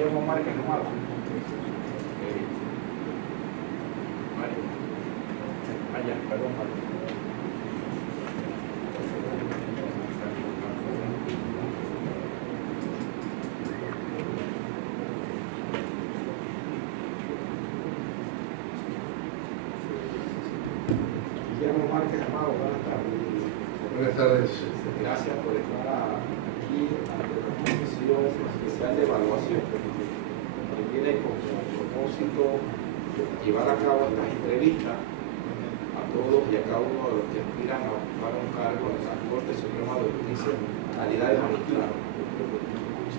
Guillermo Márquez Amado. Allá, perdón, Mario. Guillermo Márquez Amado, buenas tardes. Buenas tardes. Gracias por estar aquí ante la Comisión Especial de Evaluación, que tiene como propósito llevar a cabo estas entrevistas a todos y a cada uno de los que aspiran a ocupar un cargo en la Corte Suprema de Justicia en calidad de magistrado.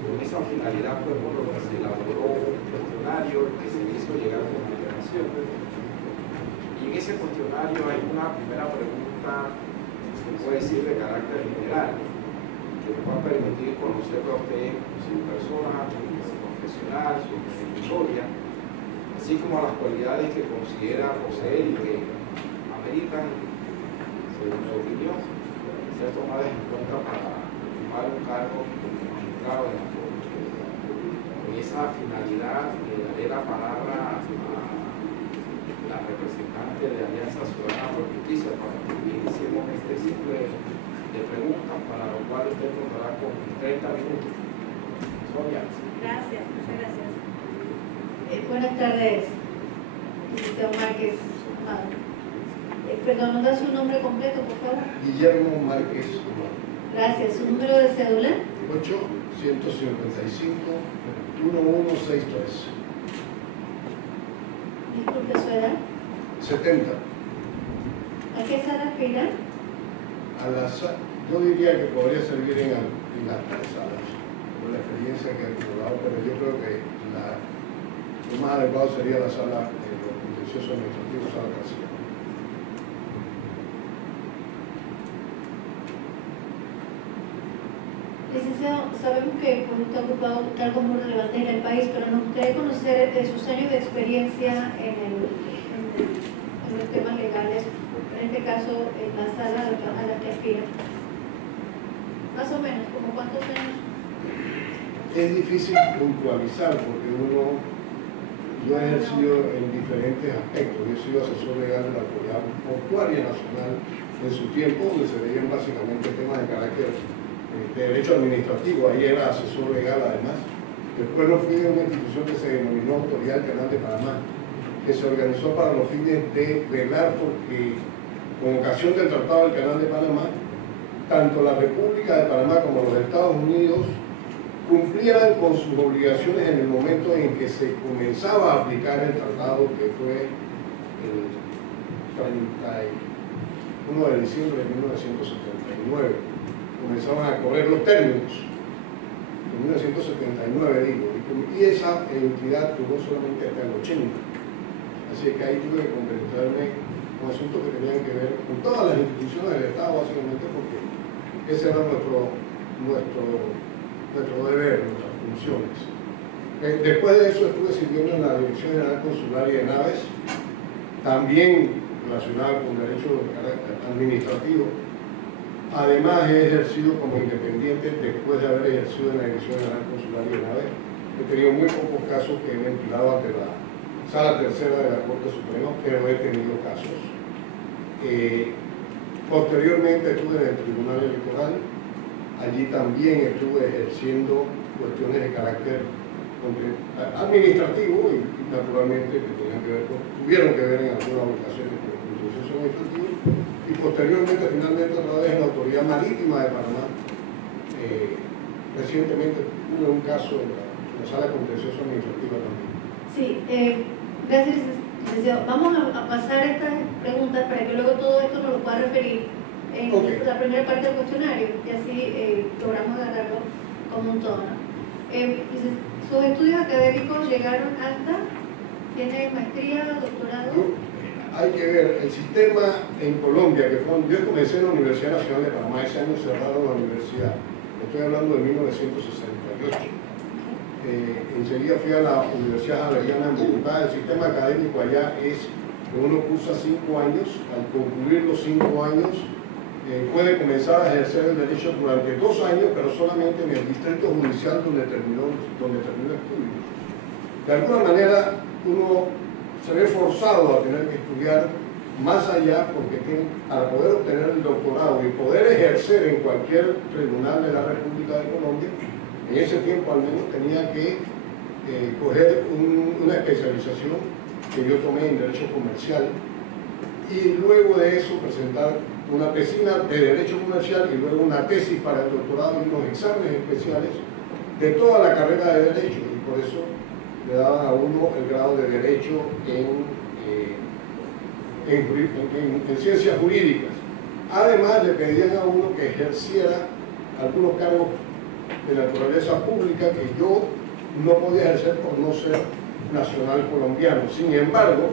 Con esa finalidad fue por lo que se elaboró un cuestionario que se hizo llegar con antelación. Y en ese cuestionario hay una primera pregunta, se puede decir, de carácter general, que nos va a permitir conocer a usted su persona, su profesional, su trayectoria, así como las cualidades que considera poseer y que ameritan, según su opinión, ser tomadas en cuenta para ocupar un cargo como magistrado en la Corte. Con esa finalidad le daré la palabra a la representante de Alianza Ciudadana por Justicia para que iniciemos este ciclo de preguntas, para lo cual usted contará con 30 minutos. Sonia. Gracias, muchas gracias. Buenas tardes, licenciado Márquez. Perdón, ¿nos da su nombre completo, por favor? Guillermo Márquez Amado. Gracias. ¿Su número de cédula? 8-155-1163. Disculpe su edad. 70. ¿A qué sala aspira? Yo diría que podría servir en las tres salas, por la experiencia que he acumulado, pero yo creo que lo más adecuado sería la sala de los contenciosos administrativos, sala tercera. Licenciado, sabemos que usted ha ocupado cargos muy relevantes en el país, pero nos gustaría conocer sus años de experiencia en los temas legales, en este caso en la sala a la que aspira. Más o menos, ¿como cuántos años? Es difícil puntualizar porque yo he ejercido en diferentes aspectos. Yo he sido asesor legal de la Autoridad Portuaria Nacional en su tiempo, donde se veían básicamente temas de carácter de derecho administrativo. Ahí era asesor legal además. Después lo fui de una institución que se denominó Autoridad del Canal de Panamá, que se organizó para los fines de velar porque, con ocasión del Tratado del Canal de Panamá, tanto la República de Panamá como los Estados Unidos cumplieran con sus obligaciones en el momento en que se comenzaba a aplicar el tratado, que fue el 31 de diciembre de 1979. Comenzaban a correr los términos, en 1979 digo, y esa entidad tuvo solamente hasta el 80. Así que ahí tuve que compenetrarme con asuntos que tenían que ver con todas las instituciones del Estado, básicamente, porque ese era nuestro deber, nuestras funciones. Después de eso estuve sirviendo en la Dirección General Consularia de Naves, también relacionada con derecho administrativo. Además he ejercido como independiente después de haber ejercido en la Dirección General Consularia de Naves. He tenido muy pocos casos que he ventilado ante la Sala Tercera de la Corte Suprema, pero he tenido casos. Posteriormente estuve en el Tribunal Electoral. Allí también estuve ejerciendo cuestiones de carácter administrativo y naturalmente que tuvieron que ver en algunas ocasiones con el proceso administrativo. Y posteriormente, finalmente, otra vez en la Autoridad Marítima de Panamá. Recientemente tuve un caso en la Sala Contencioso Administrativa también. Sí, gracias, licenciado. Vamos a pasar estas preguntas para que luego todo esto nos lo pueda referir en la primera parte del cuestionario y así logramos agarrarlo como un tono. ¿Sus estudios académicos llegaron hasta? ¿Tiene maestría, doctorado? Hay que ver, el sistema en Colombia, yo comencé en la Universidad Nacional de Panamá, ese año cerraron la universidad, estoy hablando de 1968. Enseguida fui a la Universidad Javeriana en Bogotá. El sistema académico allá es que uno cursa 5 años, al concluir los 5 años puede comenzar a ejercer el derecho durante 2 años, pero solamente en el distrito judicial donde terminó estudios. De alguna manera, uno se ve forzado a tener que estudiar más allá, porque para poder obtener el doctorado y poder ejercer en cualquier tribunal de la República de Colombia, en ese tiempo al menos tenía que coger una especialización que yo tomé en Derecho Comercial, y luego de eso presentar una tesina de Derecho Comercial y luego una tesis para el doctorado y unos exámenes especiales de toda la carrera de Derecho, y por eso le daban a uno el grado de Derecho en ciencias jurídicas. Además, le pedían a uno que ejerciera algunos cargos de naturaleza pública que yo no podía ejercer por no ser nacional colombiano. Sin embargo,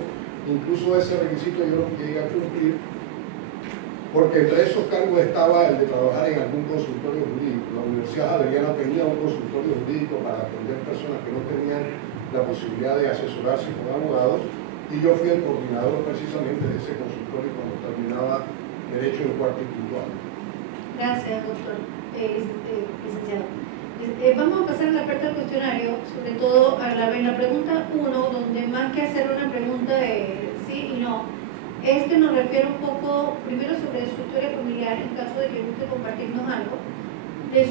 incluso ese requisito yo lo llegué a cumplir, porque entre esos cargos estaba el de trabajar en algún consultorio jurídico. La Universidad Javeriana tenía un consultorio jurídico para atender personas que no tenían la posibilidad de asesorarse con abogados, y yo fui el coordinador precisamente de ese consultorio cuando terminaba Derecho en cuarto y quinto año. Gracias, doctor, licenciado. Vamos a pasar a la parte del cuestionario, sobre todo en la pregunta 1, donde más que hacer una pregunta de sí y no, es que nos refiere un poco, primero sobre su historia familiar, en caso de que guste compartirnos algo, que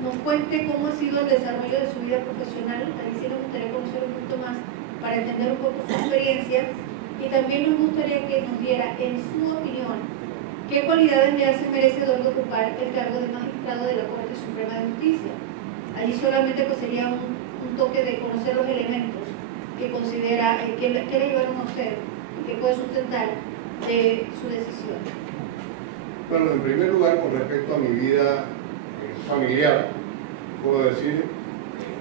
nos cuente cómo ha sido el desarrollo de su vida profesional. Ahí sí nos gustaría conocer un poquito más para entender un poco su experiencia, y también nos gustaría que nos diera, en su opinión, qué cualidades le hacen merecedor de ocupar el cargo de magistrado de la Corte Suprema de Justicia. Allí solamente pues sería un toque de conocer los elementos que considera, que le llevaron a usted y que puede sustentar de su decisión. Bueno, en primer lugar, con respecto a mi vida familiar, puedo decir,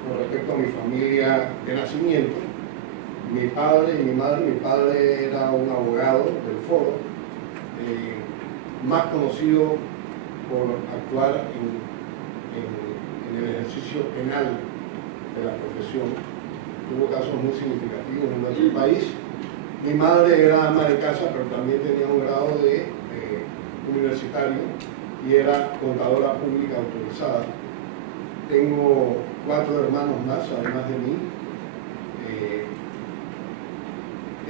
con respecto a mi familia de nacimiento, mi padre y mi madre. Mi padre era un abogado del foro, más conocido por actuar en el ejercicio penal de la profesión. Tuvo casos muy significativos en nuestro país. Mi madre era ama de casa, pero también tenía un grado de universitario y era contadora pública autorizada. Tengo 4 hermanos más, además de mí.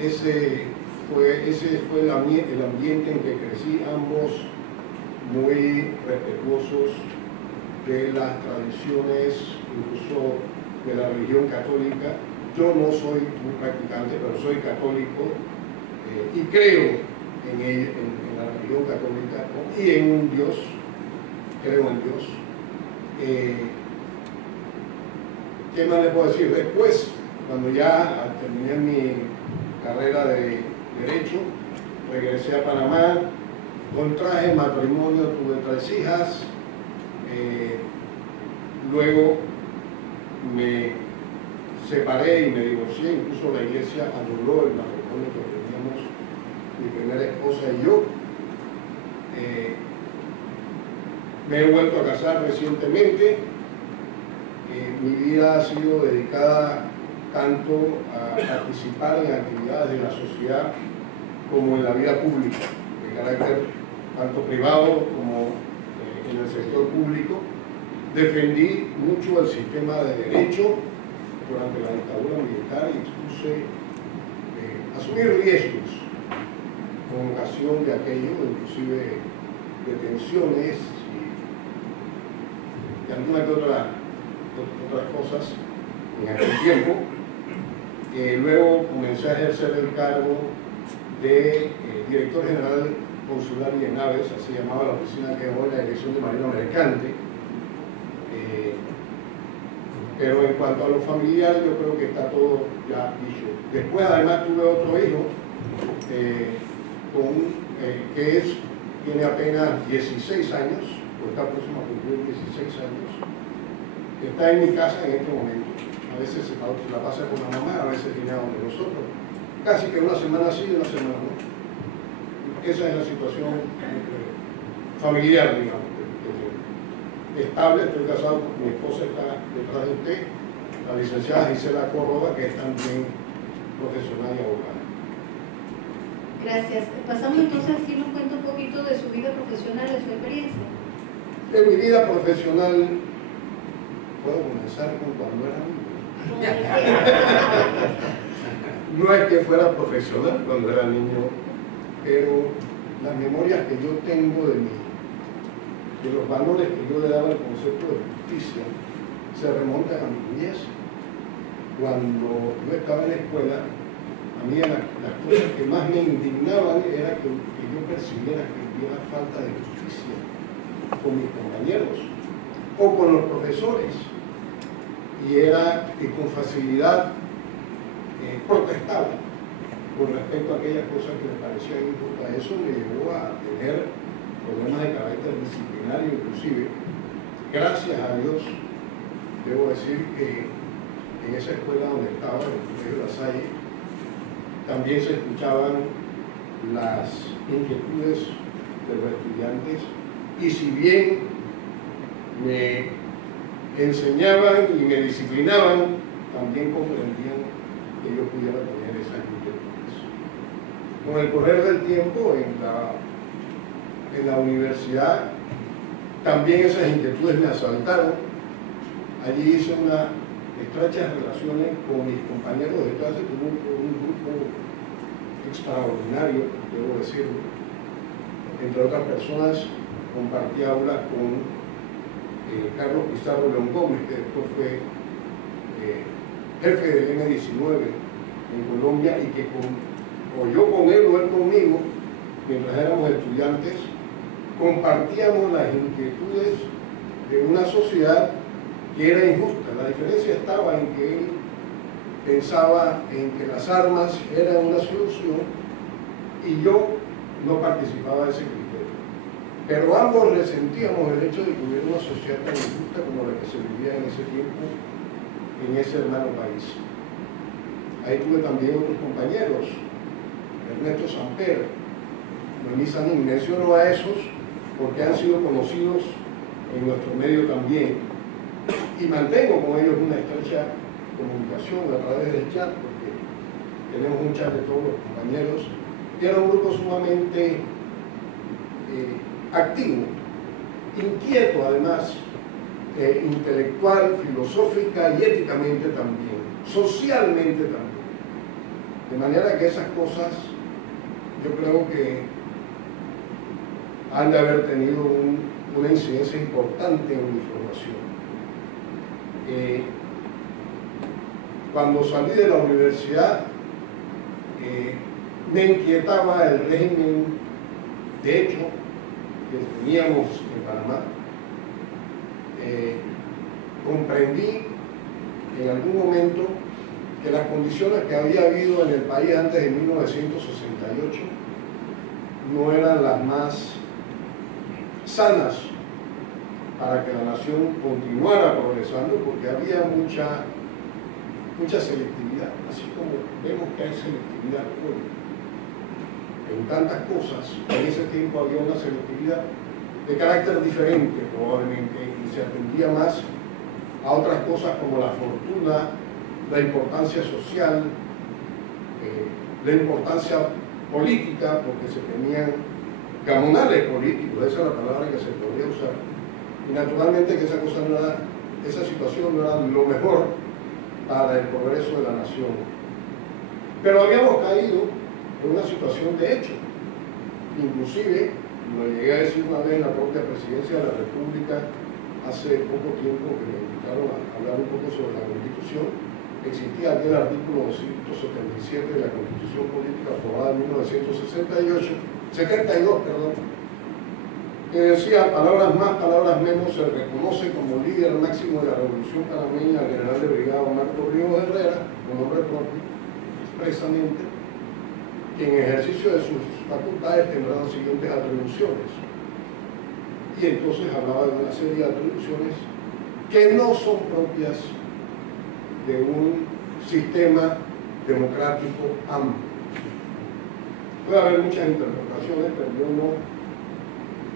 Ese fue el ambiente en que crecí, ambos muy respetuosos de las tradiciones, incluso de la religión católica. Yo no soy muy practicante, pero soy católico y creo en la religión católica y en un Dios, creo en Dios. ¿Qué más le puedo decir? Después, cuando ya terminé mi carrera de Derecho, regresé a Panamá, contraje matrimonio, tuve 3 hijas, luego me separé y me divorcié, incluso la iglesia anuló el matrimonio que teníamos mi primera esposa y yo. Me he vuelto a casar recientemente. Mi vida ha sido dedicada tanto a participar en actividades de la sociedad como en la vida pública, de carácter tanto privado como en el sector público. Defendí mucho el sistema de derecho durante la dictadura militar y expuse asumir riesgos con ocasión de aquello, inclusive detenciones y algunas otras cosas en aquel tiempo. Luego comencé a ejercer el cargo de director general consular y de naves, así llamaba la oficina que es hoy la Dirección de Marina Mercante. Pero en cuanto a lo familiar, yo creo que está todo ya dicho. Después, además, tuve otro hijo que tiene apenas 16 años, o está próximo a cumplir 16 años. Está en mi casa en este momento. A veces se la pasa con la mamá, a veces viene a donde nosotros. Casi que una semana sí y una semana no. Esa es la situación familiar, digamos. Estable, estoy casado, mi esposa está detrás de usted, la licenciada Gisela Córdoba, que es también profesional y abogada. Gracias. Pasamos entonces, si nos cuenta un poquito de su vida profesional. En mi vida profesional, puedo comenzar con cuando era niño. No es que fuera profesional cuando era niño, pero las memorias que yo tengo de los valores que yo le daba al concepto de justicia se remontan a mi niñez. Cuando yo estaba en la escuela, a mí las cosas que más me indignaban era que yo percibiera que hubiera falta de justicia con mis compañeros o con los profesores, y era que con facilidad protestaba con respecto a aquellas cosas que me parecían injustas. Eso me llevó a tener problemas de carácter disciplinario inclusive. Gracias a Dios, debo decir que en esa escuela donde estaba, en el Colegio La Salle, también se escuchaban las inquietudes de los estudiantes, y si bien me enseñaban y me disciplinaban, también comprendían que yo pudiera tener esas inquietudes. Con el correr del tiempo en la universidad, también esas inquietudes me asaltaron. Allí hice unas estrechas relaciones con mis compañeros de clase, tuve un grupo extraordinario, debo decirlo. Entre otras personas, compartí aulas con Carlos Pizarro León Gómez, que después fue jefe del M-19 en Colombia, y que o yo con él o él conmigo, mientras éramos estudiantes, compartíamos las inquietudes de una sociedad que era injusta. La diferencia estaba en que él pensaba en que las armas eran una solución y yo no participaba de ese criterio. Pero ambos resentíamos el hecho de que hubiera una sociedad tan injusta como la que se vivía en ese tiempo en ese hermano país. Ahí tuve también otros compañeros, Ernesto Samper, Noemí Sanín. Menciono a esos porque han sido conocidos en nuestro medio también, y mantengo con ellos una estrecha comunicación a través del chat, porque tenemos un chat de todos los compañeros, y era un grupo sumamente activo, inquieto además, intelectual, filosófica y éticamente también, socialmente también. De manera que esas cosas yo creo que han de haber tenido una incidencia importante en mi formación. Cuando salí de la universidad, me inquietaba el régimen de hecho que teníamos en Panamá. Comprendí en algún momento que las condiciones que había habido en el país antes de 1968 no eran las más sanas para que la nación continuara progresando, porque había mucha selectividad, así como vemos que hay selectividad hoy en tantas cosas. En ese tiempo había una selectividad de carácter diferente probablemente, y se atendía más a otras cosas como la fortuna, la importancia social, la importancia política, porque se tenían gamonales políticos, esa es la palabra que se podría usar, y naturalmente que esa situación no era lo mejor para el progreso de la nación. Pero habíamos caído en una situación de hecho. Inclusive, lo llegué a decir una vez en la propia presidencia de la República, hace poco tiempo que me invitaron a hablar un poco sobre la Constitución. Existía aquel artículo 277 de la Constitución Política aprobada en 1972, que decía: palabras más, palabras menos, se reconoce como líder máximo de la Revolución Panameña al general de brigada Marco Ríos Herrera, con nombre propio, expresamente, que en ejercicio de sus facultades tendrá las siguientes atribuciones. Y entonces hablaba de una serie de atribuciones que no son propias de un sistema democrático amplio. Puede haber muchas interpretaciones, pero yo no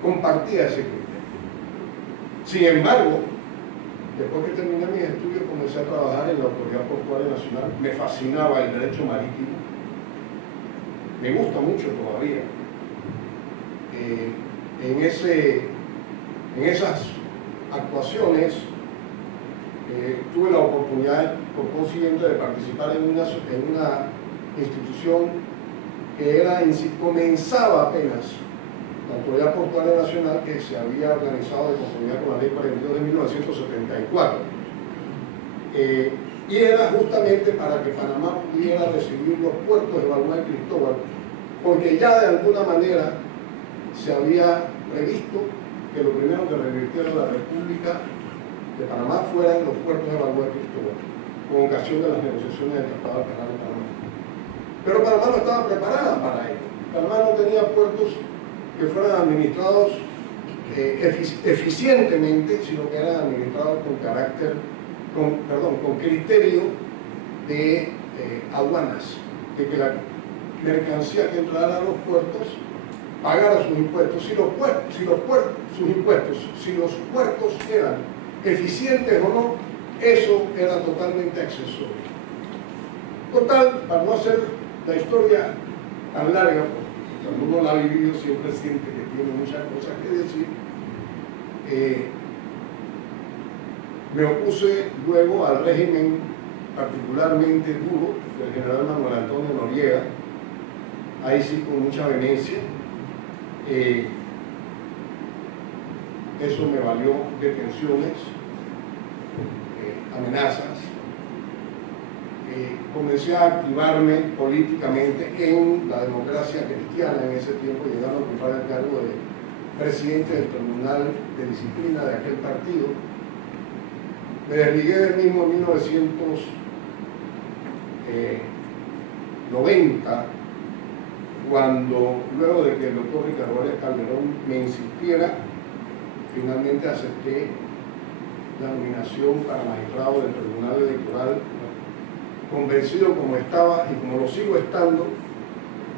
compartía ese criterio. Sin embargo, después que terminé mis estudios, comencé a trabajar en la Autoridad Portuaria Nacional. Me fascinaba el derecho marítimo, me gusta mucho todavía. En En esas actuaciones tuve la oportunidad, por consiguiente, de participar en una institución que comenzaba apenas, la Autoridad Portuaria Nacional, que se había organizado de conformidad con la Ley 42 de 1974. Y era justamente para que Panamá pudiera recibir los puertos de Balboa y Cristóbal, porque ya de alguna manera se había previsto que lo primero que revirtiera la República de Panamá fueran los puertos de Balboa y Cristóbal, con ocasión de las negociaciones del Tratado del Canal de Panamá. Pero Panamá no estaba preparada para ello. Panamá no tenía puertos que fueran administrados eficientemente, sino que eran administrados con criterio de aduanas, de que la mercancía que entrara a los puertos pagara sus impuestos. Si los puertos eran eficientes o no, eso era totalmente accesorio. Total, para no hacer la historia tan larga, porque cuando uno la ha vivido siempre siente que tiene muchas cosas que decir, me opuse luego al régimen particularmente duro del general Manuel Antonio Noriega, ahí sí con mucha vehemencia. Eso me valió detenciones, amenazas. Comencé a activarme políticamente en la democracia cristiana en ese tiempo, llegando a ocupar el cargo de presidente del Tribunal de Disciplina de aquel partido. Me desligué del mismo en 1990, cuando, luego de que el doctor Ricardo Arias Calderón me insistiera, finalmente acepté la nominación para magistrado del Tribunal Electoral, convencido como estaba y como lo sigo estando,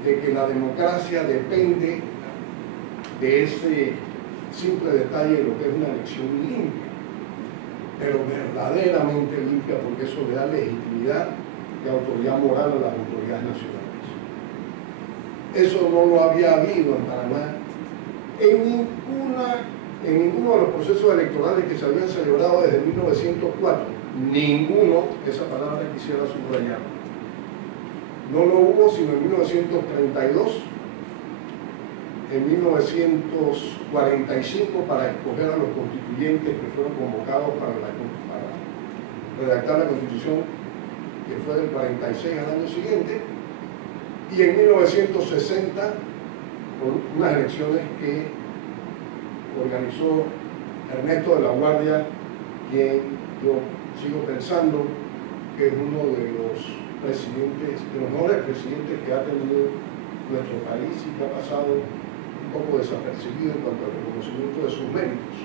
de que la democracia depende de ese simple detalle de lo que es una elección limpia, pero verdaderamente limpia, porque eso le da legitimidad y autoridad moral a las autoridades nacionales. Eso no lo había habido en Panamá en ninguno de los procesos electorales que se habían celebrado desde 1904. Ninguno, esa palabra quisiera subrayar. No lo hubo sino en 1932, en 1945 para escoger a los constituyentes que fueron convocados para redactar la Constitución, que fue del 46 al año siguiente, y en 1960 por unas elecciones que organizó Ernesto de la Guardia, quien yo sigo pensando que es uno de los presidentes, de los mejores presidentes que ha tenido nuestro país y que ha pasado un poco desapercibido en cuanto al reconocimiento de sus méritos.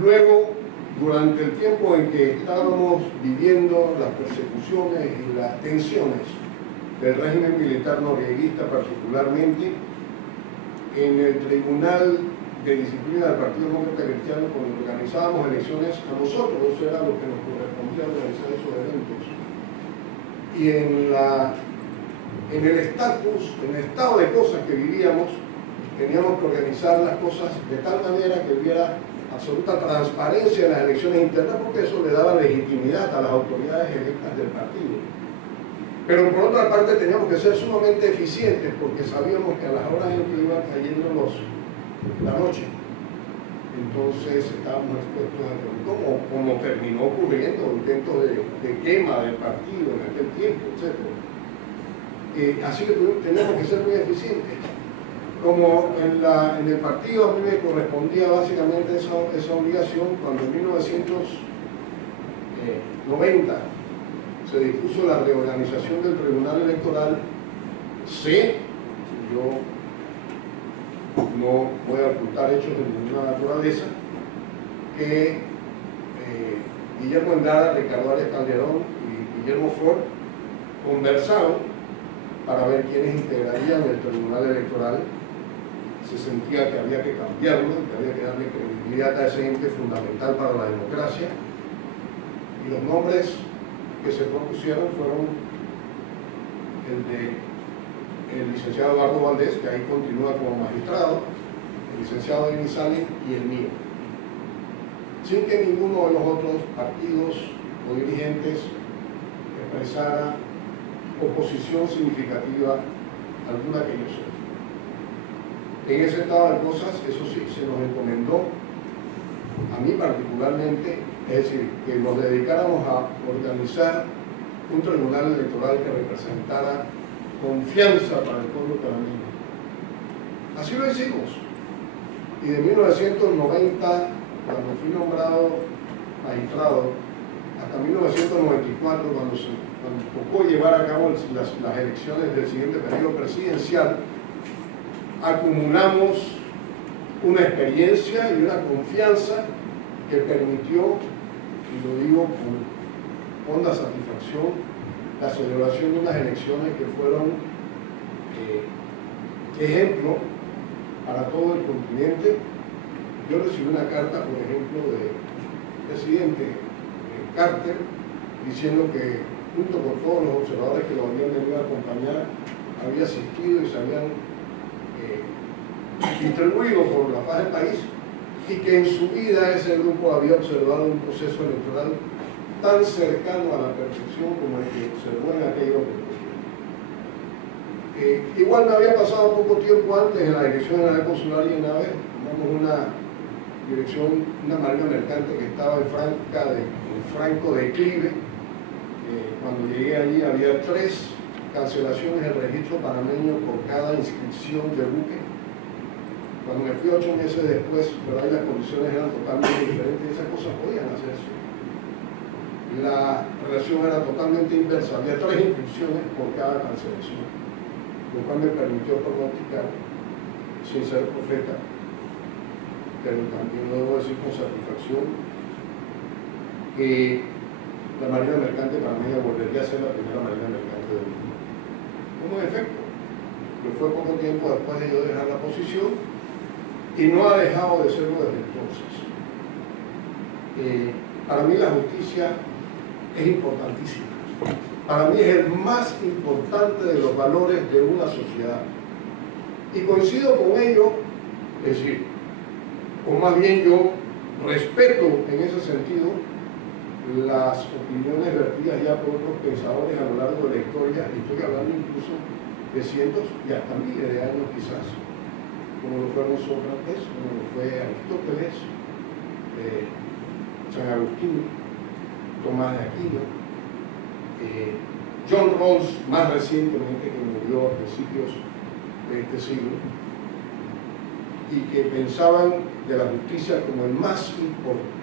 Luego, durante el tiempo en que estábamos viviendo las persecuciones y las tensiones del régimen militar norieguista, particularmente en el Tribunal de Disciplina del Partido Demócrata Cristiano, cuando organizábamos elecciones, a nosotros eso era lo que nos correspondía organizar esos eventos. Y en el estado de cosas que vivíamos, teníamos que organizar las cosas de tal manera que hubiera absoluta transparencia en las elecciones internas, porque eso le daba legitimidad a las autoridades electas del partido. Pero por otra parte teníamos que ser sumamente eficientes, porque sabíamos que a las horas en que iban cayendo la noche, entonces estábamos expuestos a como terminó ocurriendo, intentos de quema del partido en aquel tiempo, etc. Así que teníamos que ser muy eficientes. Como en el partido a mí me correspondía básicamente esa obligación, cuando en 1990 se dispuso la reorganización del Tribunal Electoral, yo no voy a ocultar hechos de ninguna naturaleza, que Guillermo Endara, Ricardo Arias Calderón y Guillermo Ford conversaron para ver quiénes integrarían el Tribunal Electoral. Se sentía que había que cambiarlo, que había que darle credibilidad a ese ente fundamental para la democracia, y los nombres que se propusieron fueron el de el licenciado Eduardo Valdés, que ahí continúa como magistrado, el licenciado Denis Sales y el mío, sin que ninguno de los otros partidos o dirigentes expresara oposición significativa alguna que yo soy. En ese estado de cosas, eso sí, se nos encomendó, a mí particularmente, es decir, que nos dedicáramos a organizar un tribunal electoral que representara confianza para el pueblo panameño. Así lo hicimos. Y de 1990, cuando fui nombrado magistrado, hasta 1994, cuando tocó llevar a cabo las elecciones del siguiente periodo presidencial, acumulamos una experiencia y una confianza que permitió, y lo digo con honda satisfacción, la celebración de unas elecciones que fueron ejemplo para todo el continente. Yo recibí una carta, por ejemplo, del presidente Carter, diciendo que junto con todos los observadores que lo habían venido a acompañar, había asistido y se habían distribuido por la paz del país, y que en su vida ese grupo había observado un proceso electoral tan cercano a la perfección como el que observó en aquella oportunidad. Igual me había pasado poco tiempo antes en la Dirección General Consular y en AVE, tomamos una dirección, una marina mercante que estaba en franco declive. Cuando llegué allí había 3 cancelaciones del registro panameño por cada inscripción de buque. Cuando me fui 8 meses después, pero ahí las condiciones eran totalmente diferentes y esas cosas podían hacerse. La relación era totalmente inversa, había 3 inscripciones por cada cancelación, lo cual me permitió pronosticar, sin ser profeta, pero también lo debo decir con satisfacción, que la Marina Mercante panameña volvería a ser la primera Marina Mercante del mundo. Como en efecto, que fue poco tiempo después de yo dejar la posición, y no ha dejado de serlo desde entonces. Para mí la justicia es importantísima. Para mí es el más importante de los valores de una sociedad. Y coincido con ello, es decir, o más bien yo respeto en ese sentido las opiniones vertidas ya por otros pensadores a lo largo de la historia, y estoy hablando incluso de cientos y hasta miles de años quizás, como lo fueron Sócrates, como lo fue Aristóteles, San Agustín, Tomás de Aquino, John Rawls más recientemente, que murió a principios de este siglo, y que pensaban de la justicia como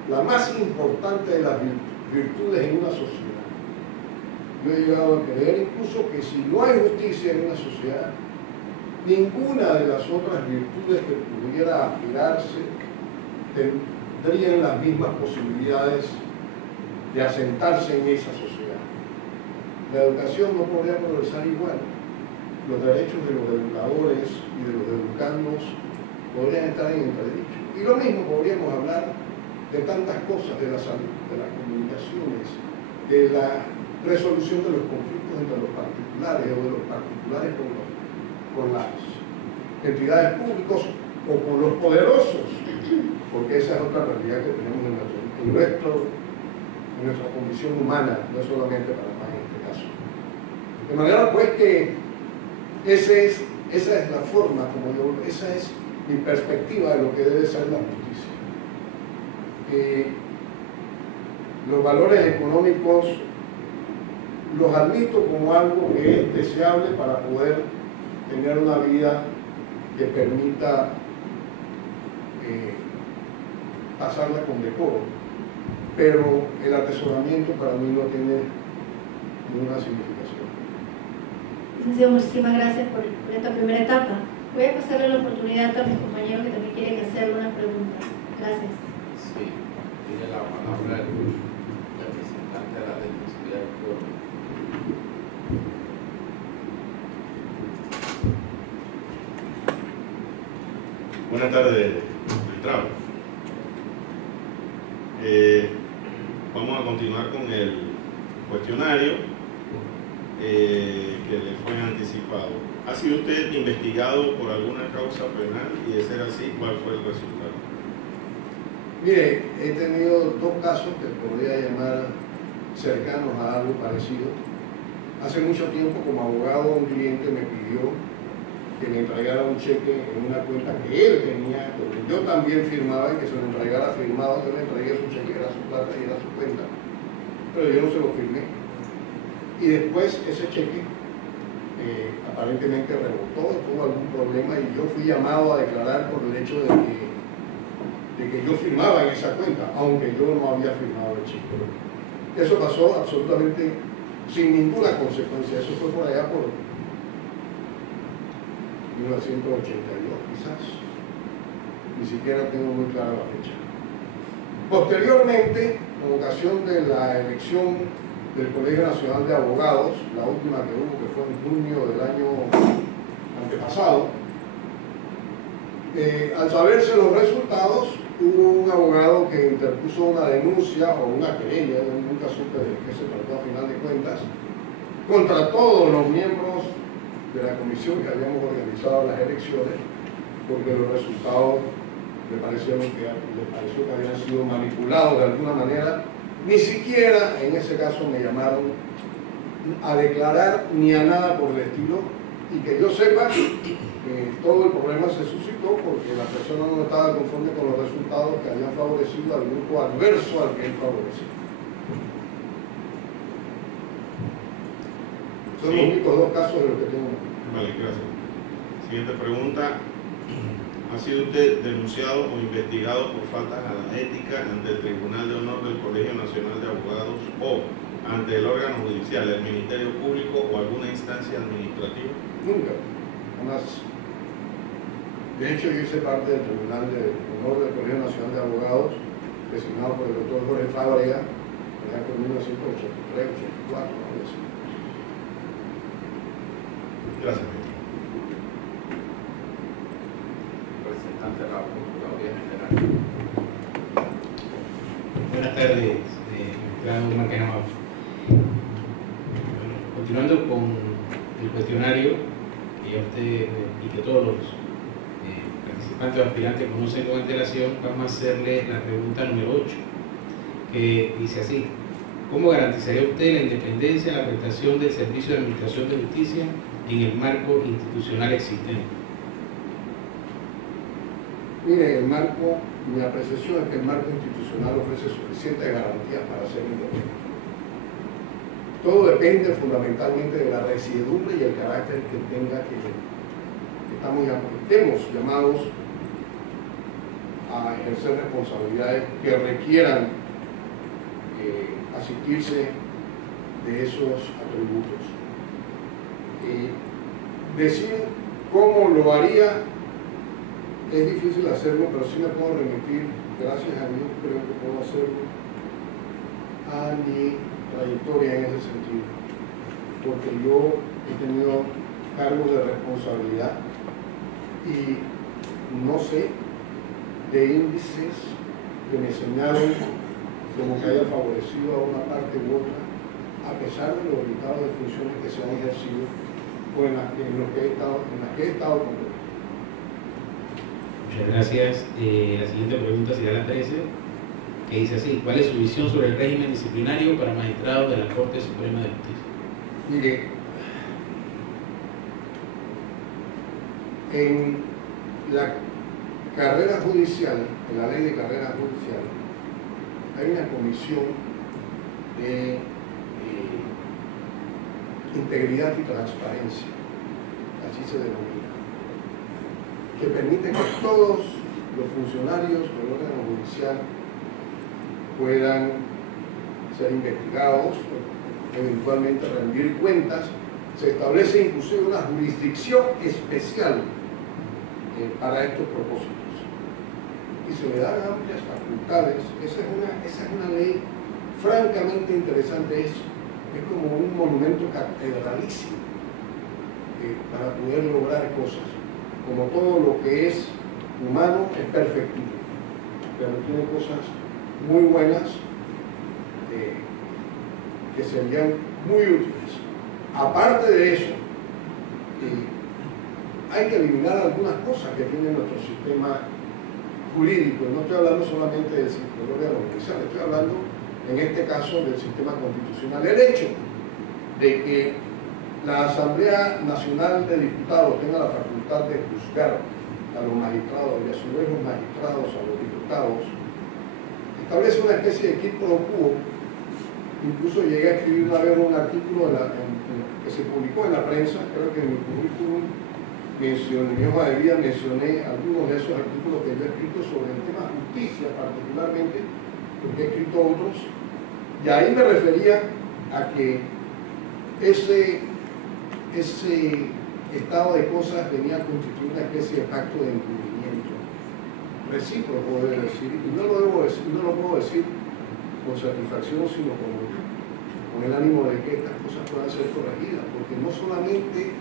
la más importante de las virtudes en una sociedad. Yo he llegado a creer incluso que si no hay justicia en una sociedad, ninguna de las otras virtudes que pudiera aspirarse tendrían las mismas posibilidades de asentarse en esa sociedad. La educación no podría progresar igual. Los derechos de los educadores y de los educandos podrían estar en entredicho. Y lo mismo podríamos hablar de tantas cosas, de la salud, de las comunicaciones, de la resolución de los conflictos entre los particulares o de los particulares con las entidades públicas o con los poderosos, porque esa es otra realidad que tenemos en nuestra condición humana, no solamente para más en este caso. De manera pues que esa es la forma, esa es mi perspectiva de lo que debe ser la justicia. Los valores económicos los admito como algo que es deseable para poder tener una vida que permita pasarla con decoro, pero el atesoramiento para mí no tiene ninguna significación. Licenciado, muchísimas gracias por esta primera etapa. Voy a pasarle la oportunidad a mis compañeros que también quieren hacerle una pregunta. Gracias. Sí, tiene la palabra el representante de la Defensoría del Pueblo. Buenas tardes, magistrado. Vamos a continuar con el cuestionario que le fue anticipado. ¿Ha sido usted investigado por alguna causa penal? Y de ser así, ¿cuál fue el resultado? Mire, he tenido dos casos que podría llamar cercanos a algo parecido. Hace mucho tiempo, como abogado, un cliente me pidió que le entregara un cheque en una cuenta que él tenía, que yo también firmaba, y que se lo entregara firmado. Yo le entregué su cheque, era su plata y era su cuenta, pero yo no se lo firmé. Y después ese cheque aparentemente rebotó, tuvo algún problema, y yo fui llamado a declarar por el hecho de que yo firmaba en esa cuenta, aunque yo no había firmado el cheque. Eso pasó absolutamente sin ninguna consecuencia. Eso fue por allá por 1982, quizás. Ni siquiera tengo muy clara la fecha. Posteriormente, en ocasión de la elección del Colegio Nacional de Abogados, la última que hubo, que fue en junio del año antepasado, al saberse los resultados, hubo un abogado que interpuso una denuncia o una querella, nunca supe de qué se trató a final de cuentas, contra todos los miembros de la comisión que habíamos organizado las elecciones, porque los resultados le pareció que habían sido manipulados de alguna manera. Ni siquiera en ese caso me llamaron a declarar ni a nada por el estilo, y que yo sepa que todo el problema se suscitó porque la persona no estaba conforme con los resultados que habían favorecido al grupo adverso al que él favorecía. Son los únicos dos casos de los que tengo. Vale, gracias. Siguiente pregunta. ¿Ha sido usted denunciado o investigado por faltas a la ética ante el Tribunal de Honor del Colegio Nacional de Abogados o ante el órgano judicial, el Ministerio Público o alguna instancia administrativa? Nunca, jamás. De hecho, yo hice parte del Tribunal de Honor del Colegio Nacional de Abogados, designado por el doctor Jorge Fábrega, en 1983, 84, algo así. Gracias. Representante de la Procuraduría General. Buenas tardes, magistrado Marquena Maus. Continuando con el cuestionario que ya usted y que todos los participantes o aspirantes conocen con antelación, vamos a hacerle la pregunta número 8, que dice así: ¿cómo garantizaría usted la independencia de la prestación del servicio de administración de justicia en el marco institucional existente? Mire, mi apreciación es que el marco institucional ofrece suficientes garantías para ser independiente. Todo depende fundamentalmente de la resiedumbre y el carácter que tenga que estemos llamados a ejercer responsabilidades que requieran asistirse de esos atributos. Decir cómo lo haría es difícil hacerlo, pero sí me puedo remitir, gracias a Dios creo que puedo hacerlo, a mi trayectoria en ese sentido, porque yo he tenido cargos de responsabilidad y no sé de índices que me señalen como que haya favorecido a una parte u otra, a pesar de los resultados de funciones que se han ejercido o en las que he estado completo. Muchas gracias. La siguiente pregunta será la 13, que dice así: ¿cuál es su visión sobre el régimen disciplinario para magistrados de la Corte Suprema de Justicia? Mire, en la carrera judicial, en la ley de carrera judicial, hay una comisión de integridad y transparencia, así se denomina, que permite que todos los funcionarios del órgano judicial puedan ser investigados, eventualmente rendir cuentas. Se establece inclusive una jurisdicción especial para estos propósitos y se le dan amplias facultades. Esa es una ley francamente interesante. Es como un monumento catedralísimo para poder lograr cosas. Como todo lo que es humano es perfectible, pero tiene cosas muy buenas que serían muy útiles. Aparte de eso, hay que eliminar algunas cosas que tiene nuestro sistema jurídico. No estoy hablando solamente del sistema judicial, estoy hablando en este caso del sistema constitucional. El hecho de que la Asamblea Nacional de Diputados tenga la facultad de juzgar a los magistrados y a su vez los magistrados a los diputados establece una especie de quid pro quo. Incluso llegué a escribir una vez un artículo que se publicó en la prensa, creo que en mi currículum en mi hoja de vida mencioné algunos de esos artículos que yo he escrito sobre el tema justicia particularmente, porque he escrito otros, y ahí me refería a que ese estado de cosas venía a constituir una especie de pacto de encubrimiento recíproco, debo decir, y no lo puedo decir con satisfacción, sino con el ánimo de que estas cosas puedan ser corregidas, porque no solamente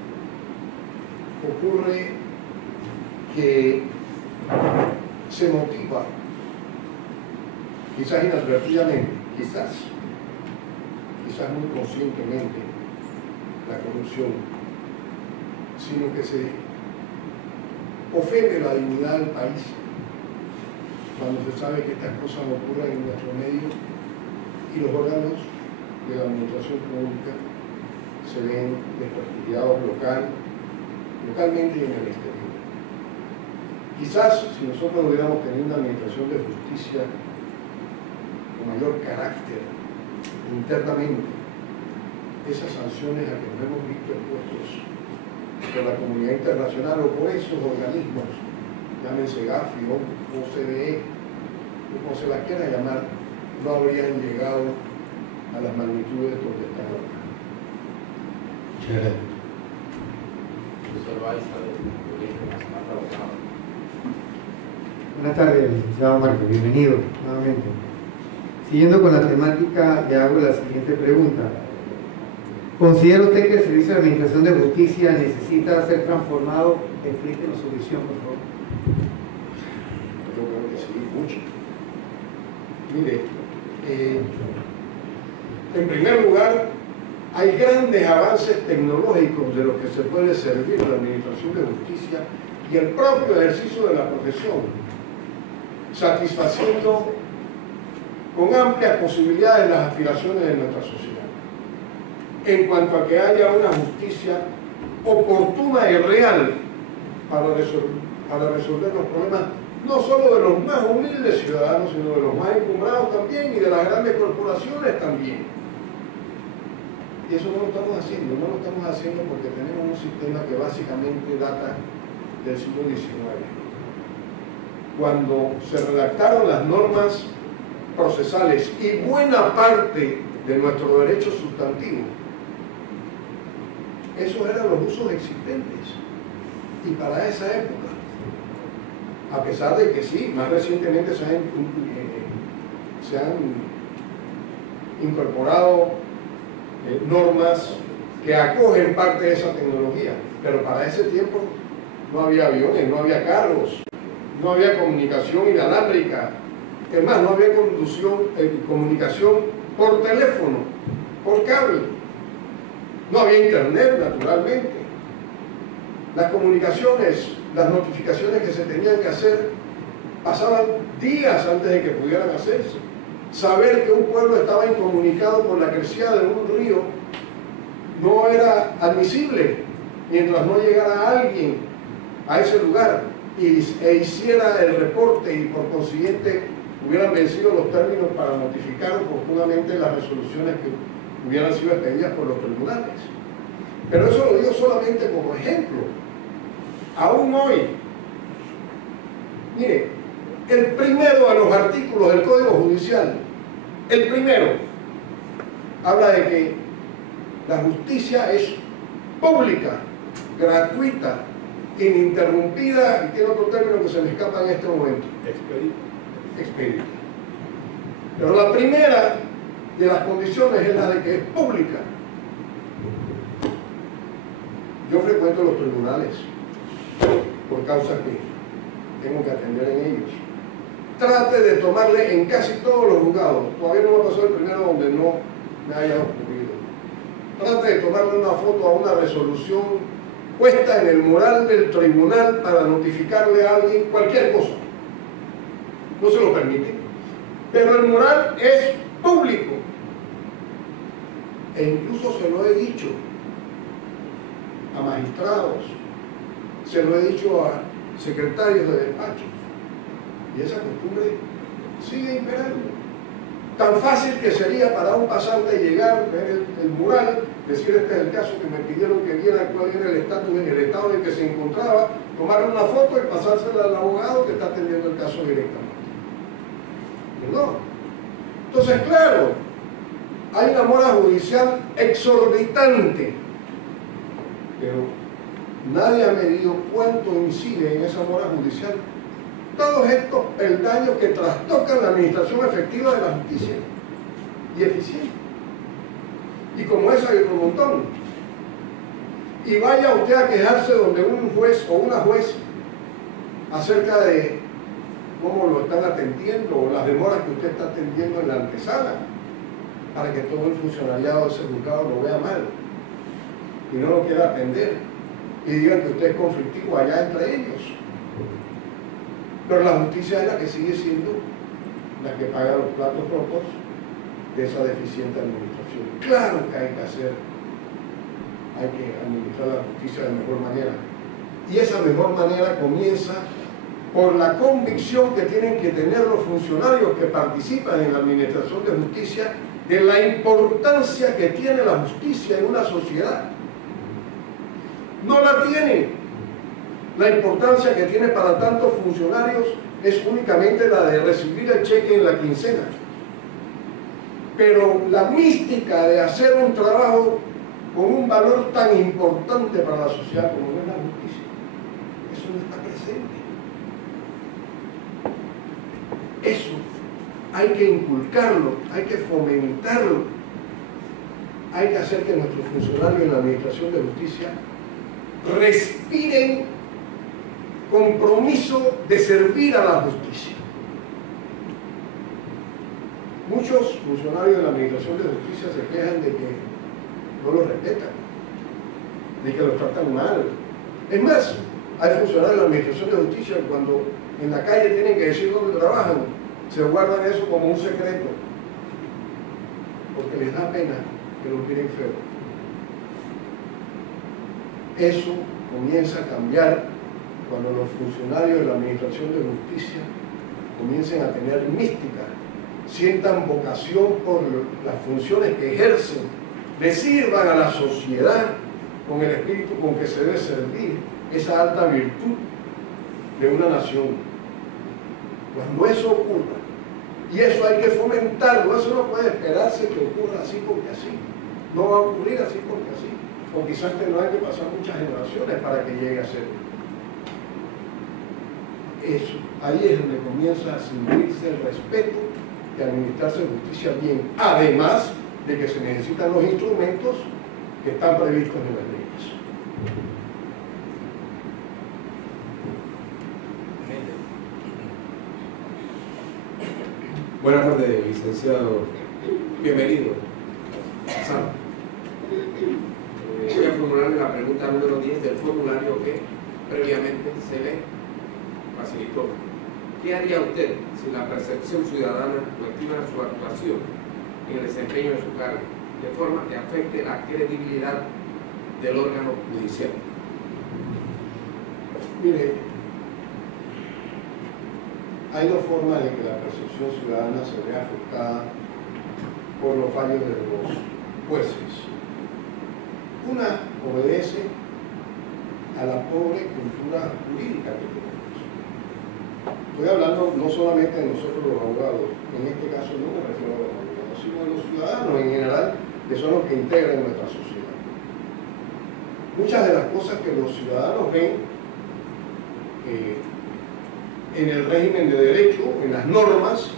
ocurre que se motiva, quizás inadvertidamente, quizás muy conscientemente, la corrupción, sino que se ofende la dignidad del país cuando se sabe que estas cosas ocurren en nuestro medio y los órganos de la administración pública se ven desprestigiados localmente y en el exterior. Quizás si nosotros hubiéramos tenido una administración de justicia con mayor carácter internamente, esas sanciones a que nos hemos visto expuestos por la comunidad internacional o por esos organismos, llámense Gafi o OCDE, o como se las quiera llamar, no habrían llegado a las magnitudes donde están ahora. Muchas gracias. Buenas tardes, licenciado Márquez, bienvenido nuevamente. Siguiendo con la temática, le hago la siguiente pregunta. ¿Considera usted que el Servicio de Administración de Justicia necesita ser transformado? Explíquenos su visión, por favor. Yo creo que sí, mucho. Mire, en primer lugar, hay grandes avances tecnológicos de los que se puede servir la Administración de Justicia y el propio ejercicio de la profesión, satisfaciendo con amplias posibilidades las aspiraciones de nuestra sociedad. En cuanto a que haya una justicia oportuna y real para resolver los problemas, no solo de los más humildes ciudadanos, sino de los más encumbrados también y de las grandes corporaciones también. Y eso no lo estamos haciendo porque tenemos un sistema que básicamente data del siglo XIX. Cuando se redactaron las normas procesales y buena parte de nuestro derecho sustantivo, esos eran los usos existentes. Y para esa época, a pesar de que sí, más recientemente se han incorporado normas que acogen parte de esa tecnología, pero para ese tiempo no había aviones, no había carros, no había comunicación inalámbrica, es más, no había comunicación por teléfono, por cable, no había internet naturalmente. Las comunicaciones, las notificaciones que se tenían que hacer pasaban días antes de que pudieran hacerse. Saber que un pueblo estaba incomunicado por la crecida de un río no era admisible mientras no llegara alguien a ese lugar e hiciera el reporte y por consiguiente hubieran vencido los términos para notificar oportunamente las resoluciones que hubieran sido expedidas por los tribunales. Pero eso lo digo solamente como ejemplo. Aún hoy, mire, el primero de los artículos del Código Judicial, el primero, habla de que la justicia es pública, gratuita, ininterrumpida, y tiene otro término que se me escapa en este momento. Expedita. Pero la primera de las condiciones es la de que es pública. Yo frecuento los tribunales por causas que tengo que atender en ellos. Trate de tomarle en casi todos los juzgados, todavía no me ha pasado el primero donde no me haya ocurrido. Trate de tomarle una foto a una resolución puesta en el mural del tribunal para notificarle a alguien cualquier cosa. No se lo permite. Pero el mural es público. E incluso se lo he dicho a magistrados, se lo he dicho a secretarios de despacho, y esa costumbre sigue imperando. Tan fácil que sería para un pasante llegar, ver el mural, decir este es el caso que me pidieron que viera cuál era el estatus en el estado en que se encontraba, tomar una foto y pasársela al abogado que está atendiendo el caso directamente. ¿No? Entonces, claro, hay una mora judicial exorbitante, pero nadie ha medido cuánto incide en esa mora judicial todos estos peldaños que trastocan la administración efectiva de la justicia y eficiente. Y como esa hay otro montón. Y vaya usted a quejarse donde un juez o una juez acerca de cómo lo están atendiendo o las demoras que usted está atendiendo en la antesala, para que todo el funcionariado de ese juzgado lo vea mal y no lo quiera atender y digan que usted es conflictivo allá entre ellos. Pero la justicia es la que sigue siendo la que paga los platos rotos de esa deficiente administración. Claro que hay que administrar la justicia de mejor manera. Y esa mejor manera comienza por la convicción que tienen que tener los funcionarios que participan en la administración de justicia de la importancia que tiene la justicia en una sociedad. No la tienen. La importancia que tiene para tantos funcionarios es únicamente la de recibir el cheque en la quincena. Pero la mística de hacer un trabajo con un valor tan importante para la sociedad como es la justicia, eso no está presente. Eso hay que inculcarlo, hay que fomentarlo, hay que hacer que nuestros funcionarios en la administración de justicia respiren compromiso de servir a la justicia. Muchos funcionarios de la administración de justicia se quejan de que no los respetan, de que los tratan mal. Es más, hay funcionarios de la administración de justicia que cuando en la calle tienen que decir dónde trabajan, se guardan eso como un secreto, porque les da pena que los miren feo. Eso comienza a cambiar cuando los funcionarios de la administración de justicia comiencen a tener mística, sientan vocación por las funciones que ejercen, le sirvan a la sociedad con el espíritu con que se debe servir esa alta virtud de una nación. Cuando eso ocurra, y eso hay que fomentarlo, eso no puede esperarse que ocurra así porque así, no va a ocurrir así porque así, o quizás tendrán que pasar muchas generaciones para que llegue a ser. Eso, ahí es donde comienza a sentirse el respeto de administrarse justicia bien, además de que se necesitan los instrumentos que están previstos en las leyes. Buenas tardes, licenciado. Bienvenido. Voy a formularle la pregunta número 10 del formulario que previamente se le facilitó. ¿Qué haría usted si la percepción ciudadana cuestiona su actuación en el desempeño de su cargo, de forma que afecte la credibilidad del órgano judicial? Mire, hay dos formas de que la percepción ciudadana se vea afectada por los fallos de los jueces. Una obedece a la pobre cultura jurídica que tenemos. Estoy hablando no solamente de nosotros los abogados, en este caso no me refiero a los abogados, sino de los ciudadanos en general, que son los que integran nuestra sociedad. Muchas de las cosas que los ciudadanos ven en el régimen de derecho, en las normas,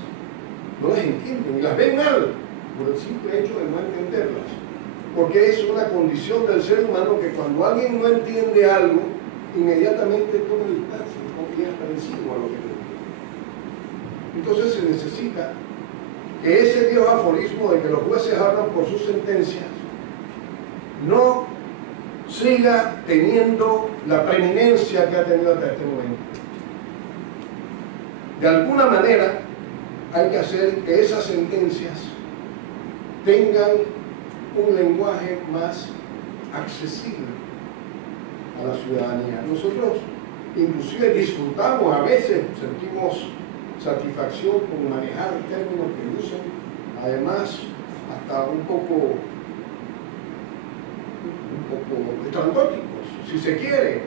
no las entienden y las ven mal por el simple hecho de no entenderlas. Porque es una condición del ser humano que cuando alguien no entiende algo, inmediatamente toma distancia y confía encima a lo que no entiende. Entonces se necesita que ese viejo aforismo de que los jueces hablan por sus sentencias no siga teniendo la preeminencia que ha tenido hasta este momento. De alguna manera hay que hacer que esas sentencias tengan un lenguaje más accesible a la ciudadanía. Nosotros inclusive disfrutamos, a veces sentimos satisfacción con manejar términos que usan, además hasta un poco estrambóticos, si se quiere,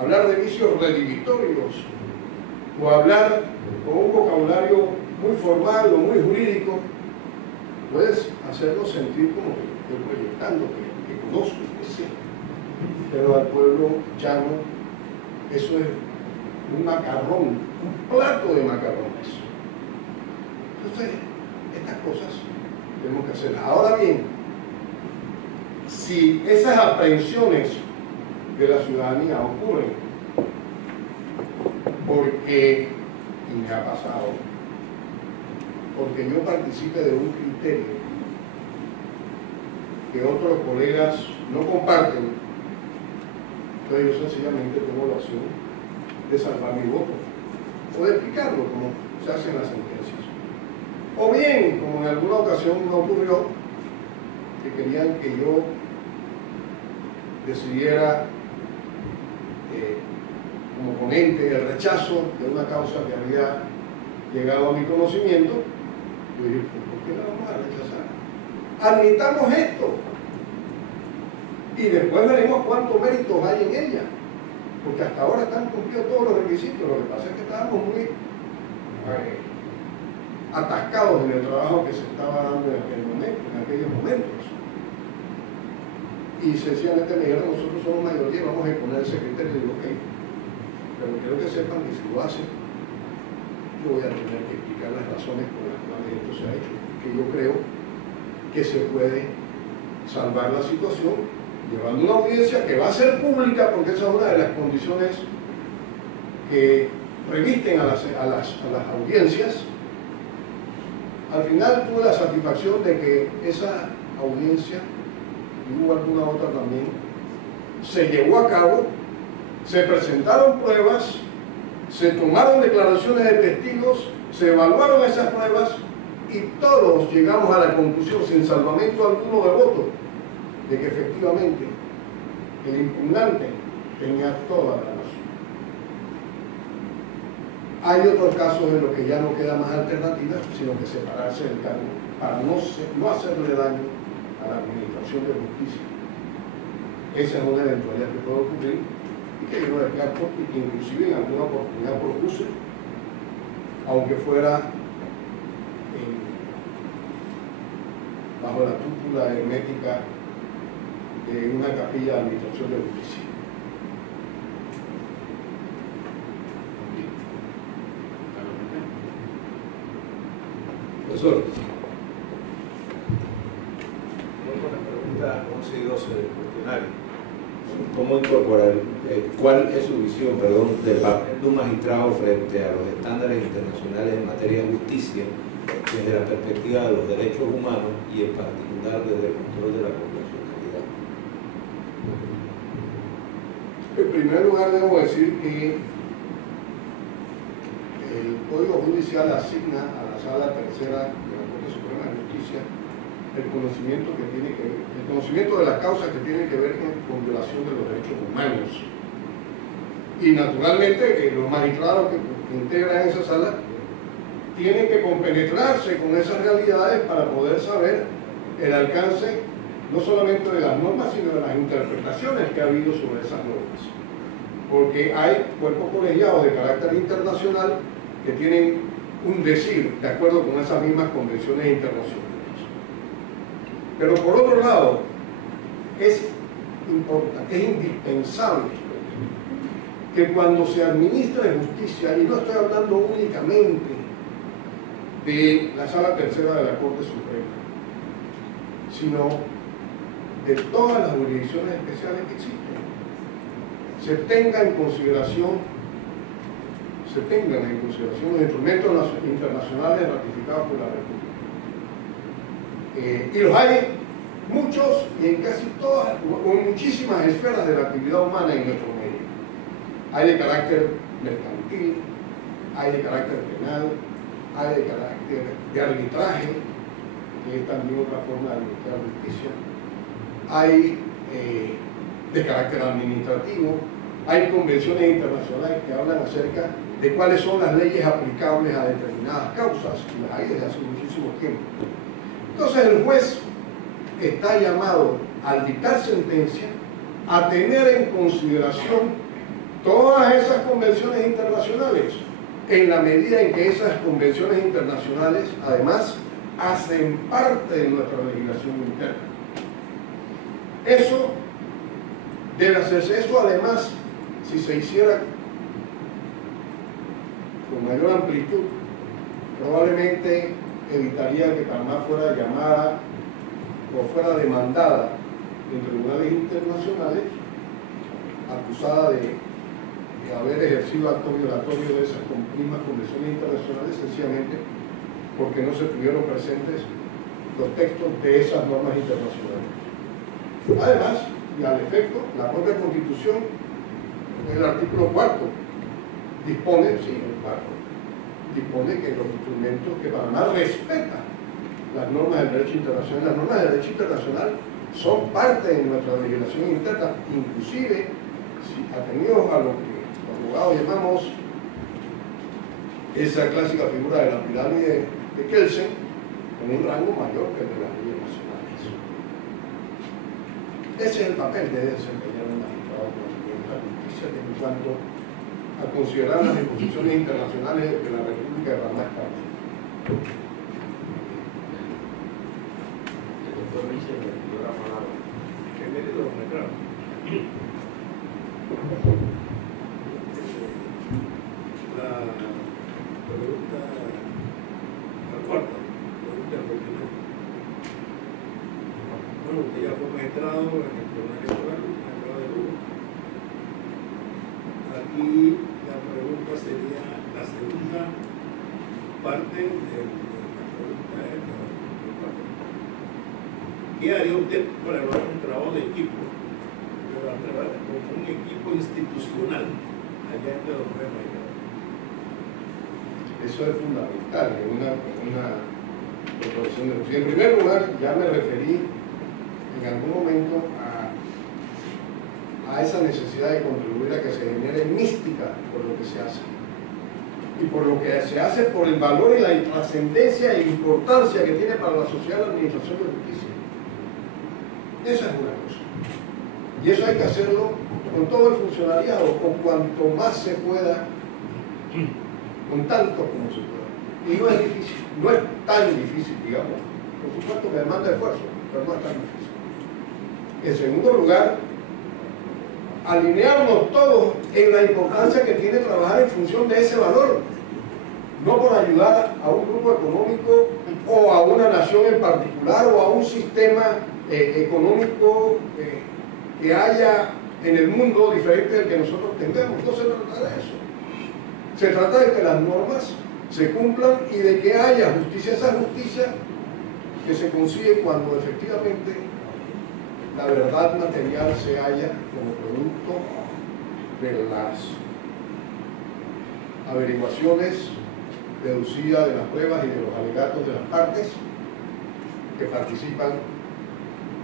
hablar de vicios redimitorios o hablar con un vocabulario muy formal o muy jurídico, puedes hacerlo sentir como que estoy proyectando, que conozco, que sé. Pero al pueblo llano, eso es un macarrón, un plato de macarrones. Entonces, estas cosas tenemos que hacerlas. Ahora bien, si esas aprehensiones de la ciudadanía ocurren porque, y me ha pasado, porque yo participe de un criterio que otros colegas no comparten, entonces yo sencillamente tomo la opción de salvar mi voto o de explicarlo como se hacen las sentencias. O bien, como en alguna ocasión me ocurrió, que querían que yo decidiera como ponente el rechazo de una causa que había llegado a mi conocimiento, yo dije, ¿por qué la vamos a rechazar? Admitamos esto y después veremos cuántos méritos hay en ella, porque hasta ahora están cumplidos todos los requisitos. Lo que pasa es que estábamos muy atascados en el trabajo que se estaba dando en aquellos momentos. Y sencillamente me dijeron, nosotros somos mayoría, vamos a exponer ese criterio. Y digo, ok, pero quiero que sepan que si lo hacen, yo voy a tener que explicar las razones por las cuales esto se ha hecho, que yo creo que se puede salvar la situación llevando una audiencia que va a ser pública, porque esa es una de las condiciones que revisten a las audiencias. Al final tuve la satisfacción de que esa audiencia, y hubo alguna otra también, se llevó a cabo, se presentaron pruebas, se tomaron declaraciones de testigos, se evaluaron esas pruebas y todos llegamos a la conclusión, sin salvamento alguno de voto, de que efectivamente el impugnante tenía toda la razón. Hay otros casos en los que ya no queda más alternativa, sino que separarse del cargo para no hacerle daño a la administración de justicia. Esa es una eventualidad que puede ocurrir y que yo no descarto y que inclusive en alguna oportunidad propuse, aunque fuera bajo la cúpula hermética de una capilla de administración de justicia. Profesor, vamos con la pregunta 11 y 12 del cuestionario. ¿Cómo incorporar, cuál es su visión, del papel de un magistrado frente a los estándares internacionales en materia de justicia desde la perspectiva de los derechos humanos y en particular desde el control de la proporcionalidad? En primer lugar, debo decir que el Código Judicial asigna a la Sala Tercera de la Corte Suprema de Justicia el conocimiento de las causas que tienen que ver con violación de los derechos humanos. Y naturalmente que los magistrados que integran esa sala tienen que compenetrarse con esas realidades para poder saber el alcance no solamente de las normas, sino de las interpretaciones que ha habido sobre esas normas. Porque hay cuerpos colegiados de carácter internacional que tienen un decir de acuerdo con esas mismas convenciones internacionales. Pero por otro lado, es importante, es indispensable que cuando se administre justicia, y no estoy hablando únicamente de la Sala Tercera de la Corte Suprema, sino de todas las jurisdicciones especiales que existen, se tengan en consideración los instrumentos internacionales ratificados por la República. Y los hay muchos y en casi todas, o en muchísimas esferas de la actividad humana en nuestro medio. Hay de carácter mercantil, hay de carácter penal, hay de carácter de arbitraje, que es también otra forma de administrar justicia, hay de carácter administrativo, hay convenciones internacionales que hablan acerca de cuáles son las leyes aplicables a determinadas causas, y las hay desde hace muchísimo tiempo. Entonces el juez está llamado, al dictar sentencia, a tener en consideración todas esas convenciones internacionales, en la medida en que esas convenciones internacionales, además, hacen parte de nuestra legislación interna. Eso debe hacerse. Eso, además, si se hiciera con mayor amplitud, probablemente evitaría que Panamá fuera llamada o fuera demandada en tribunales internacionales, acusada de haber ejercido actos violatorios de esas mismas convenciones internacionales, sencillamente porque no se tuvieron presentes los textos de esas normas internacionales. Además, y al efecto, la propia Constitución, en el artículo 4, dispone, dispone que los instrumentos, que Panamá respeta las normas del derecho internacional. Las normas del derecho internacional son parte de nuestra legislación interna, inclusive si atenidos a lo que los abogados llamamos esa clásica figura de la pirámide de Kelsen, con un rango mayor que el de las leyes nacionales. Ese es el papel que debe desempeñar un magistrado de la justicia en cuanto a considerar las disposiciones internacionales de la República de Panamá. El doctor Michel me pidió la palabra. Bienvenido, magistrado. La pregunta, la cuarta pregunta del doctor. Bueno, usted ya fue magistrado en el Tribunal Electoral, magistrado de Lugo. Aquí la pregunta sería la segunda parte de la pregunta esta. ¿Qué haría usted para lograr un trabajo de equipo? Como un equipo institucional allá entre los premios. Eso es fundamental en una profesión de justicia. En primer lugar, ya me referí en algún momento a esa necesidad de contribuir a que se genere mística por lo que se hace. Y por lo que se hace, por el valor y la trascendencia e importancia que tiene para la sociedad la administración de justicia. Esa es una cosa. Y eso hay que hacerlo con todo el funcionariado, o cuanto más se pueda, con tanto como se pueda. Y no es difícil, no es tan difícil, digamos. Por supuesto que demanda esfuerzo, pero no es tan difícil. En segundo lugar, alinearnos todos en la importancia que tiene trabajar en función de ese valor, no por ayudar a un grupo económico o a una nación en particular o a un sistema económico que haya en el mundo diferente del que nosotros tengamos. No se trata de eso. Se trata de que las normas se cumplan y de que haya justicia. Esa justicia que se consigue cuando efectivamente la verdad material se halla como producto de las averiguaciones deducidas de las pruebas y de los alegatos de las partes que participan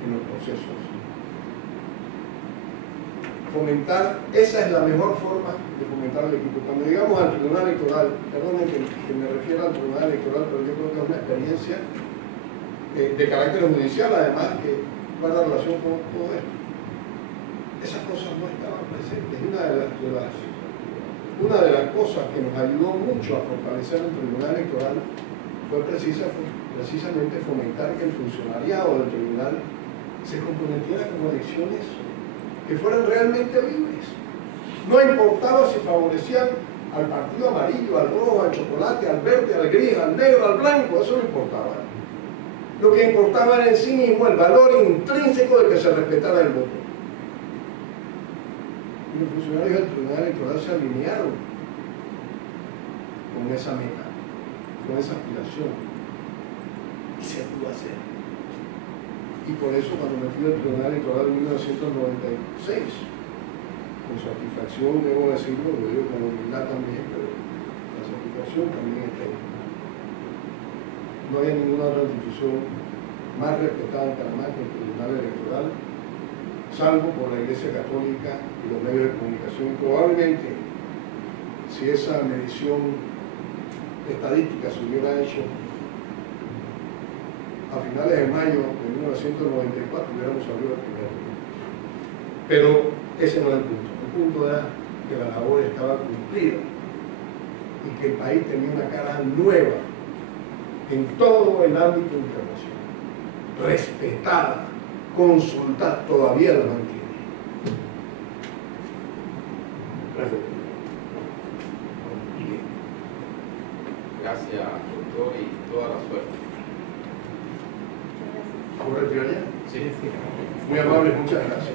en los procesos. Fomentar, esa es la mejor forma de fomentar el equipo. Cuando llegamos al Tribunal Electoral, perdonen que me refiera al Tribunal Electoral, pero yo creo que es una experiencia de carácter judicial, además, que guarda relación con todo esto. Esas cosas no estaban presentes. Una de las cosas que nos ayudó mucho a fortalecer el Tribunal Electoral fue precisamente fomentar que el funcionariado del tribunal se comprometiera con elecciones que fueran realmente libres. No importaba si favorecían al partido amarillo, al rojo, al chocolate, al verde, al gris, al negro, al blanco, eso no importaba. Lo que importaba era en sí mismo el valor intrínseco de que se respetara el voto. Y los funcionarios del Tribunal Electoral se alinearon con esa meta, con esa aspiración. Y se pudo hacer. Y por eso cuando me fui al Tribunal Electoral en 1996, con satisfacción, debo decirlo, lo digo con humildad también, pero la satisfacción también está ahí. No hay ninguna otra institución más respetada en Panamá que el Tribunal Electoral, salvo por la Iglesia Católica y los medios de comunicación. Probablemente, si esa medición estadística se hubiera hecho a finales de mayo de 1994, hubiéramos salido al primero. Pero ese no es el punto. El punto era que la labor estaba cumplida y que el país tenía una cara nueva en todo el ámbito internacional, respetada, consultada, todavía la mantiene. Gracias. Gracias, doctor, y toda la suerte. ¿Puedo retirar ya? Sí. Muy amable, muchas gracias.